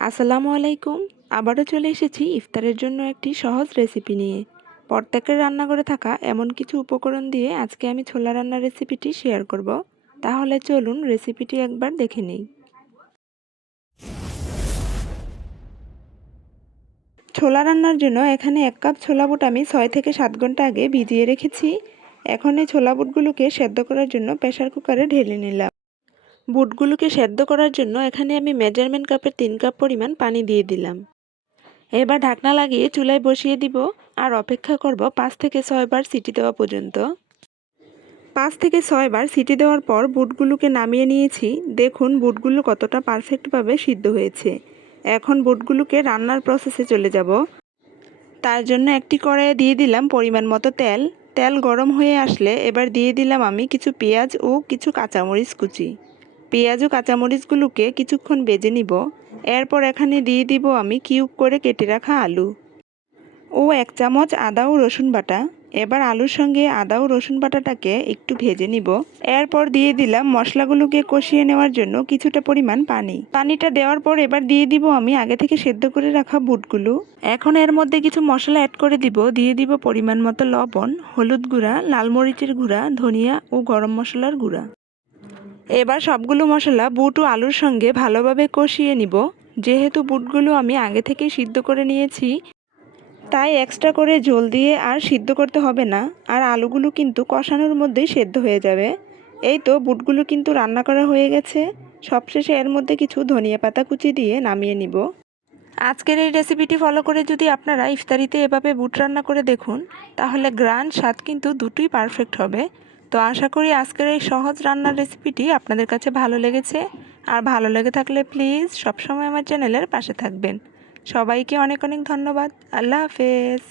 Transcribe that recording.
আসসালামু আলাইকুম। আবারও চলে এসেছি ইফতারের জন্য একটি সহজ রেসিপি নিয়ে। প্রত্যেকের রান্নাঘরে থাকা এমন কিছু উপকরণ দিয়ে আজকে আমি ছোলা রান্নার রেসিপিটি শেয়ার করব। তাহলে চলুন রেসিপিটি একবার দেখে নিই। ছোলা রান্নার জন্য এখানে 1 কাপ ছোলা বুট আমি 6 থেকে 7 ঘন্টা আগে ভিজিয়ে রেখেছি। এখন এই ছোলা বুটগুলোকে সেদ্ধ করার জন্য প্রেসার কুকারে ঢেলে নিলাম। বুটগুলোকে সেদ্ধ করার জন্য এখানে আমি মেজারমেন্ট কাপের 3 কাপ পরিমাণ পানি দিয়ে দিলাম। এবার ঢাকনা লাগিয়ে চুলায় বসিয়ে দিব আর অপেক্ষা করব 5 থেকে 6 বার সিটি দেওয়া পর্যন্ত। 5 থেকে 6 বার সিটি দেওয়ার পর বুটগুলোকে নামিয়ে নিয়েছি। দেখুন বুটগুলো কতটা পারফেক্টভাবে সিদ্ধ হয়েছে। এখন বুটগুলোকে রান্নার প্রসেসে চলে যাব। তার জন্য একটি কড়াইয়ে দিয়ে দিলাম পরিমাণ মতো তেল। তেল গরম হয়ে আসলে এবার দিয়ে দিলাম আমি কিছু পেঁয়াজ ও কিছু কাঁচামরিচ কুচি। পেঁয়াজ ও কাঁচামরিচগুলোকে কিছুক্ষণ ভেজে নিব। এরপর এখানে দিয়ে দিব আমি কিউব করে কেটে রাখা আলু ও 1 চামচ আদা ও রসুন বাটা। এবার আলুর সঙ্গে আদা ও রসুন বাটাটাকে একটু ভেজে নিব। এরপর দিয়ে দিলাম মশলাগুলোকে কষিয়ে নেওয়ার জন্য কিছুটা পরিমাণ পানি। পানিটা দেওয়ার পর এবার দিয়ে দিব আমি আগে থেকে সেদ্ধ করে রাখা বুটগুলো। এখন এর মধ্যে কিছু মশলা অ্যাড করে দিব। দিয়ে দিব পরিমাণ মতো লবণ, হলুদ গুঁড়া, লাল মরিচের গুঁড়া, ধনিয়া ও গরম মশলার গুঁড়া। এবার সবগুলো মশলা বুট ও আলুর সঙ্গে ভালোভাবে কষিয়ে নিব। যেহেতু বুটগুলো আমি আগে থেকে সিদ্ধ করে নিয়েছি, তাই এক্সট্রা করে ঝোল দিয়ে আর সিদ্ধ করতে হবে না। আর আলুগুলো কিন্তু কষানোর মধ্যেই সেদ্ধ হয়ে যাবে। এই তো বুটগুলো কিন্তু রান্না করা হয়ে গেছে। সবশেষে এর মধ্যে কিছু ধনিয়া পাতা কুচি দিয়ে নামিয়ে নিব। আজকের এই রেসিপিটি ফলো করে যদি আপনারা ইফতারিতে এভাবে বুট রান্না করে দেখুন, তাহলে গ্রান স্বাদ কিন্তু দুটোই পারফেক্ট হবে। তো আশা করি আজকের এই সহজ রান্নার রেসিপিটি আপনাদের কাছে ভালো লেগেছে। আর ভালো লেগে থাকলে প্লিজ সবসময় আমার চ্যানেলের পাশে থাকবেন। সবাইকে অনেক অনেক ধন্যবাদ। আল্লাহ হাফেজ।